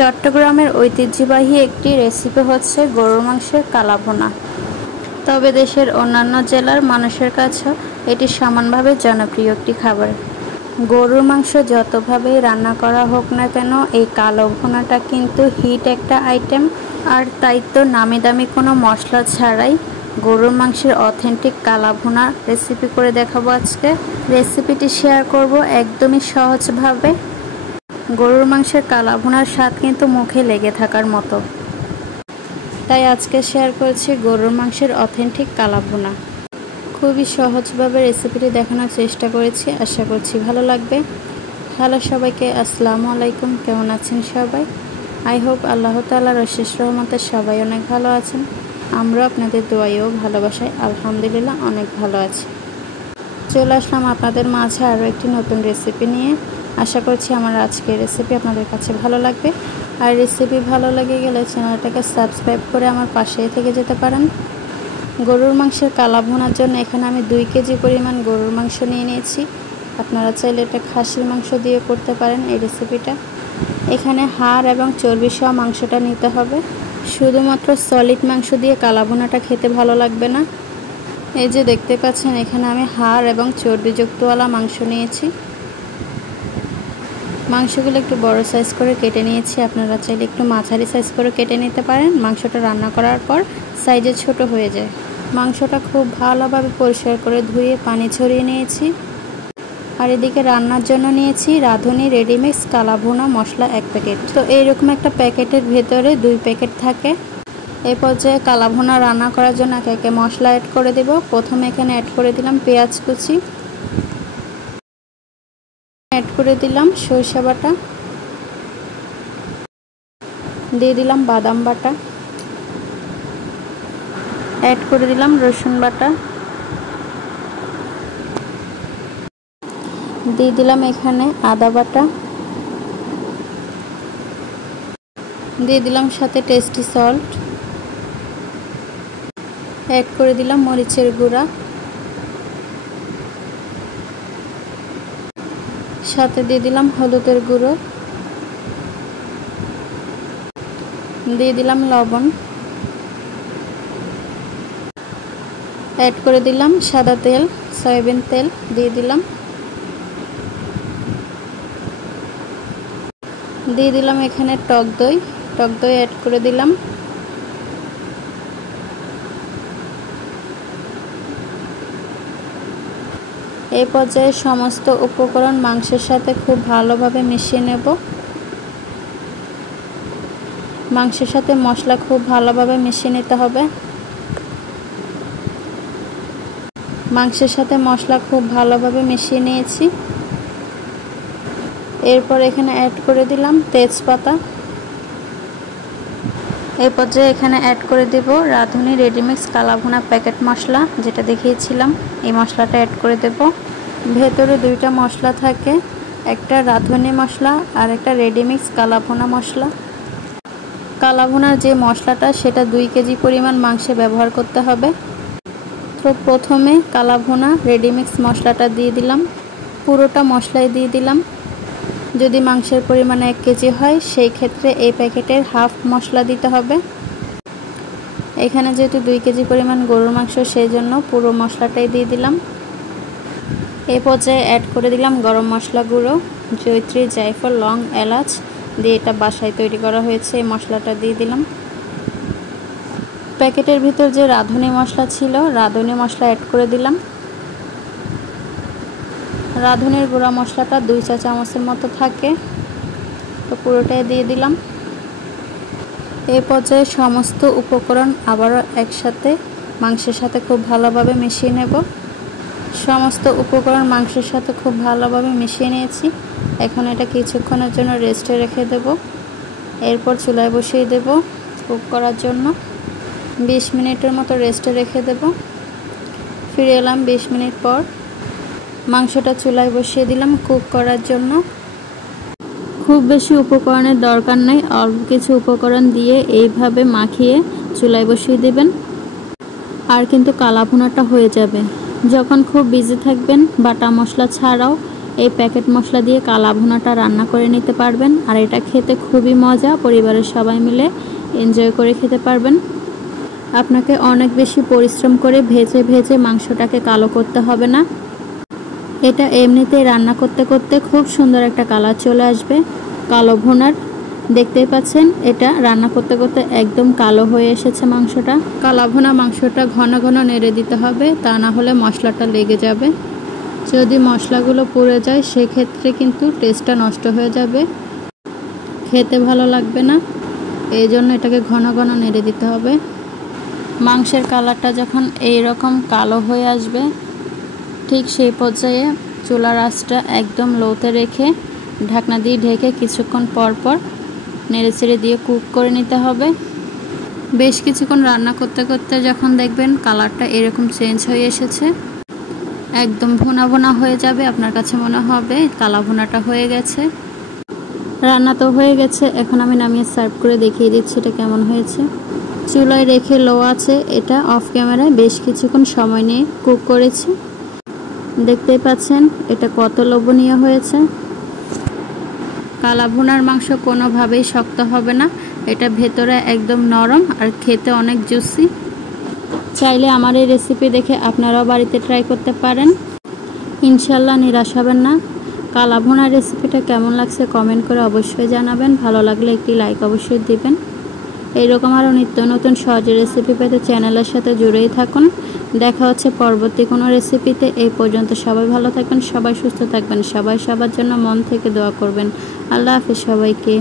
চট্টগ্রামের ঐতিহ্যবাহী একটি রেসিপি হচ্ছে গরুর মাংসের কালাভুনা। তবে দেশের অন্যান্য জেলার মানুষের কাছেও এটি সমানভাবে জনপ্রিয় একটি খাবার। গরুর মাংস যতভাবেই রান্না করা হোক না কেন, এই কালো ভুনাটা কিন্তু হিট একটা আইটেম। আর তাই তো নামি দামি কোনো মশলা ছাড়াই গরুর মাংসের অথেন্টিক কালাভুনা রেসিপি করে দেখাবো আজকে। রেসিপিটি শেয়ার করব একদমই সহজভাবে। গরুর মাংসের কালাভুনার স্বাদ কিন্তু মুখে লেগে থাকার মতো, তাই আজকে শেয়ার করেছি গরুর মাংসের অথেন্টিক কালাভুনা। খুবই সহজভাবে রেসিপিটি দেখানোর চেষ্টা করেছি, আশা করছি ভালো লাগবে। হ্যালো সবাইকে, আসসালামু আলাইকুম। কেমন আছেন সবাই? আই হোপ আল্লাহ তাআলার অশেষ রহমতে সবাই অনেক ভালো আছেন। আমরা আপনাদের দোয়ায় ও ভালোবাসায় আলহামদুলিল্লাহ অনেক ভালো আছি। চলে আসলাম আপনাদের মাঝে আরও একটি নতুন রেসিপি নিয়ে। আশা করছি আমার আজকের রেসিপি আপনাদের কাছে ভালো লাগবে। আর রেসিপি ভালো লেগে গেলে চ্যানেলটাকে সাবস্ক্রাইব করে আমার পাশেই থেকে যেতে পারেন। গরুর মাংসের কালাভুনার জন্য এখানে আমি 2 কেজি পরিমাণ গরুর মাংস নিয়ে নিয়েছি। আপনারা চাইলে এটা খাসির মাংস দিয়ে করতে পারেন এই রেসিপিটা। এখানে হাড় এবং চর্বি সহ মাংসটা নিতে হবে। শুধুমাত্র সলিড মাংস দিয়ে কালাভুনাটা খেতে ভালো লাগবে না। এই যে দেখতে পাচ্ছেন, এখানে আমি হাড় এবং চর্বিযুক্তওয়ালা মাংস নিয়েছি। মাংসগুলো একটু বড় সাইজ করে কেটে নিয়েছি। আপনারা চাইলে একটু মাঝারি সাইজ করে কেটে নিতে পারেন। মাংসটা রান্না করার পর সাইজে ছোট হয়ে যায়। মাংসটা খুব ভালোভাবে পরিষ্কার করে ধুয়ে পানি ছড়িয়ে নিয়েছি। আর এদিকে রান্নার জন্য নিয়েছি রাঁধুনি রেডিমিক্স কালাভুনা মশলা 1 প্যাকেট। তো এইরকম একটা প্যাকেটের ভেতরে 2 প্যাকেট থাকে। এই পর্যায়ে কালাভুনা রান্না করার জন্য একে একে মশলা অ্যাড করে দেব। প্রথমে এখানে অ্যাড করে দিলাম পেঁয়াজ কুচি, অ্যাড করে দিলাম সরিষা বাটা, দিয়ে দিলাম বাদাম বাটা, অ্যাড করে দিলাম রসুন বাটা, দিয়ে দিলাম এখানে আদা বাটা, দিয়ে দিলাম সাথে টেস্টি সল্ট, অ্যাড করে দিলাম মরিচের গুঁড়া, সাথে দিয়ে দিলাম হলুদের গুঁড়ো, দিয়ে দিলাম লবণ, অ্যাড করে দিলাম সাদা তেল, সয়াবিন তেল দিয়ে দিলাম, দিয়ে দিলাম এখানে টক দই অ্যাড করে দিলাম। এই পর্যায়ে সমস্ত উপকরণ মাংসের সাথে খুব ভালোভাবে মিশিয়ে নেব। মাংসের সাথে মশলা খুব ভালোভাবে মিশিয়ে নিতে হবে। মাংসের সাথে মশলা খুব ভালোভাবে মিশিয়ে নিয়েছি। এরপর এখানে অ্যাড করে দিলাম তেজপাতা। এই পর্যায়ে এখানে অ্যাড করে দেব রাঁধুনি রেডিমিক্স কালাভুনা প্যাকেট মশলা, যেটা দেখিয়েছিলাম। এই মশলাটা অ্যাড করে দেব। ভেতরে 2টা মশলা থাকে, একটা রাঁধুনি মশলা আর একটা রেডিমিক্স কালাভুনা মশলা। কালাভুনার যে মশলাটা সেটা 2 কেজি পরিমাণ মাংসে ব্যবহার করতে হবে। তো প্রথমে কালাভুনা রেডিমিক্স মশলাটা দিয়ে দিলাম, পুরোটা মশলাই দিয়ে দিলাম। যদি মাংসের পরিমাণ 1 কেজি হয় সেই ক্ষেত্রে এই প্যাকেটের হাফ মশলা দিতে হবে। এখানে যেহেতু 2 কেজি পরিমাণ গরুর মাংস, সেই জন্য পুরো মশলাটাই দিয়ে দিলাম। এই পর্যায়ে অ্যাড করে দিলাম গরম মশলা গুঁড়ো, জয়িত্রী, জায়ফল, লং, এলাচ দিয়ে এটা বাসায় তৈরি করা হয়েছে। এই মশলাটা দিয়ে দিলাম। প্যাকেটের ভিতর যে রাঁধুনি মশলা ছিল, রাঁধুনি মশলা অ্যাড করে দিলাম। রাঁধুনির গুঁড়া মশলাটা 2 চা চামচের মতো থাকে, তো পুরোটাই দিয়ে দিলাম। এই পর্যায়ে সমস্ত উপকরণ আবারও একসাথে মাংসের সাথে খুব ভালোভাবে মিশিয়ে নেব। সমস্ত উপকরণ মাংসের সাথে খুব ভালোভাবে মিশিয়ে নিয়েছি। এখন এটা কিছুক্ষণের জন্য রেস্টে রেখে দেব। এরপর চুলায় বসিয়ে দেব কুক করার জন্য। 20 মিনিটের মতো রেস্টে রেখে দেব। ফিরে এলাম 20 মিনিট পর। মাংসটা চুলায় বসিয়ে দিলাম কুক করার জন্য। খুব বেশি উপকরণের দরকার নেই, অল্প কিছু উপকরণ দিয়ে এইভাবে মাখিয়ে চুলায় বসিয়ে দেবেন। আর কিন্তু কালাভুনাটা হয়ে যাবে। যখন খুব বিজি থাকবেন, বাটা মশলা ছাড়াও এই প্যাকেট মশলা দিয়ে কালা ভুনাটা রান্না করে নিতে পারবেন। আর এটা খেতে খুবই মজা, পরিবারের সবাই মিলে এনজয় করে খেতে পারবেন। আপনাকে অনেক বেশি পরিশ্রম করে ভেজে ভেজে মাংসটাকে কালো করতে হবে না। এটা এমনিতেই রান্না করতে করতে খুব সুন্দর একটা কালার চলে আসবে কালো ভুনার। দেখতেই পাচ্ছেন এটা রান্না করতে করতে একদম কালো হয়ে এসেছে মাংসটা। কালা ভুনা মাংসটা ঘন ঘন নেড়ে দিতে হবে, তা না হলে মশলাটা লেগে যাবে। যদি মশলাগুলো পুড়ে যায় সেক্ষেত্রে কিন্তু টেস্টটা নষ্ট হয়ে যাবে, খেতে ভালো লাগবে না। এই জন্য এটাকে ঘন ঘন নেড়ে দিতে হবে। মাংসের কালারটা যখন এই রকম কালো হয়ে আসবে ঠিক সেই পর্যায়ে চুলার আঁচটা একদম লোতে রেখে ঢাকনা দিয়ে ঢেকে কিছুক্ষণ পর পর নেড়েচেড়ে দিয়ে কুক করে নিতে হবে। বেশ কিছুক্ষণ রান্না করতে করতে যখন দেখবেন কালারটা এরকম চেঞ্জ হয়ে এসেছে, একদম ভুনা ভুনা হয়ে যাবে, আপনার কাছে মনে হবে কালা ভুনাটা হয়ে গেছে। রান্না তো হয়ে গেছে, এখন আমি নামিয়ে সার্ভ করে দেখিয়ে দিচ্ছি এটা কেমন হয়েছে। চুলায় রেখে লো আছে এটা অফ ক্যামেরায় বেশ কিছুক্ষণ সময় নিয়ে কুক করেছি। দেখতেই পাচ্ছেন এটা কত লোভনীয় হয়েছে। কালা ভুনার মাংস কোনোভাবেই শক্ত হবে না, এটা ভেতরে একদম নরম আর খেতে অনেক জুসি। চাইলে আমার এই রেসিপি দেখে আপনারাও বাড়িতে ট্রাই করতে পারেন, ইনশাল্লাহ নিরাশ হবেন না। কালা ভুনার রেসিপিটা কেমন লাগছে কমেন্ট করে অবশ্যই জানাবেন। ভালো লাগলে একটি লাইক অবশ্যই দিবেন। এইরকম আরও নিত্য নতুন সহজ রেসিপি পেতে চ্যানেলের সাথে জুড়েই থাকুন। দেখা হচ্ছে পরবর্তী কোনো রেসিপিতে। এই পর্যন্ত সবাই ভালো থাকবেন, সবাই সুস্থ থাকবেন, সবাই সবার জন্য মন থেকে দোয়া করবেন। আল্লাহ হাফেজ সবাইকে।